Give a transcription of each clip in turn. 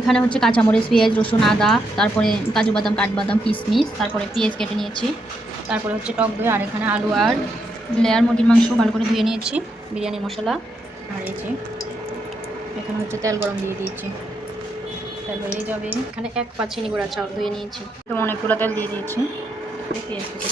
এখানে হচ্ছে কাঁচামরিচ, পেঁয়াজ, রসুন, আদা, তারপরে কাজু বাদাম, কাঠবাদাম, কিশমিশ, তারপরে পেঁয়াজ কেটে নিয়েছি, তারপরে হচ্ছে টক দই, আর এখানে আলু আর লেয়ার মুরগির মাংস ভালো করে ধুয়ে নিয়েছি, বিরিয়ানির মশলা, আর এই যে এখানে হচ্ছে তেল গরম দিয়ে দিয়েছি, তেল হয়ে যাবে। এখানে 1 পা চিনি গুঁড়া চাউল ধুয়ে নিয়েছি, অনেকগুলো তেল দিয়ে দিয়েছি। পেঁয়াজ কুচি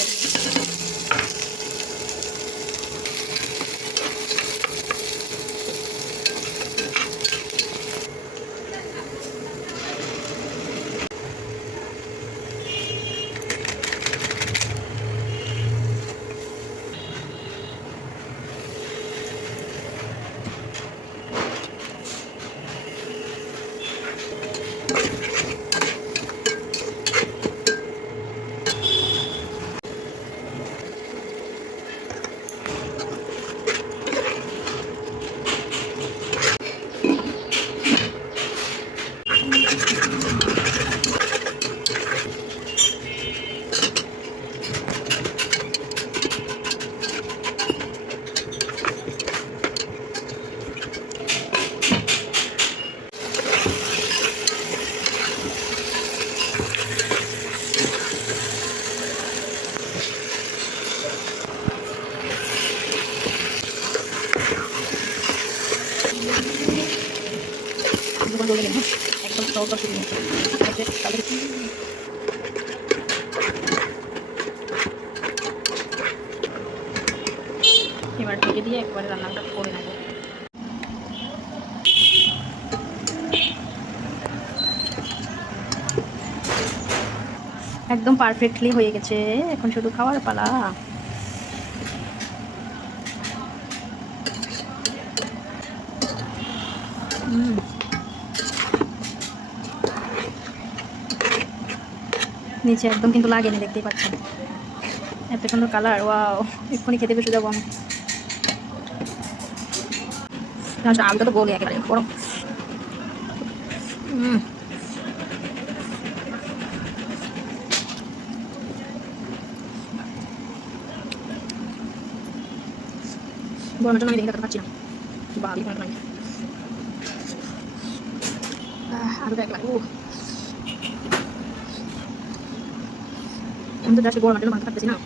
একদম সব এবার ঢেকে দিয়ে একবারে রান্নাটা করে নেব। একদম পারফেক্টলি হয়ে গেছে, এখন শুধু খাওয়ার পালা। নিচে একদম কিন্তু লাগেনি, দেখতেই পাচ্ছেন এত সুন্দর কালার। ওয়াও, এক্ষুনি খেতে বসে যাবো আমি। আলুটা তো গলে একেবারে গরম। গরমের জন্য আমি দেখে পাচ্ছি না। বাড়ি আলুটা একবারে আমি তো জাস্ট গরমের জন্য মাংস খাচ্ছি না।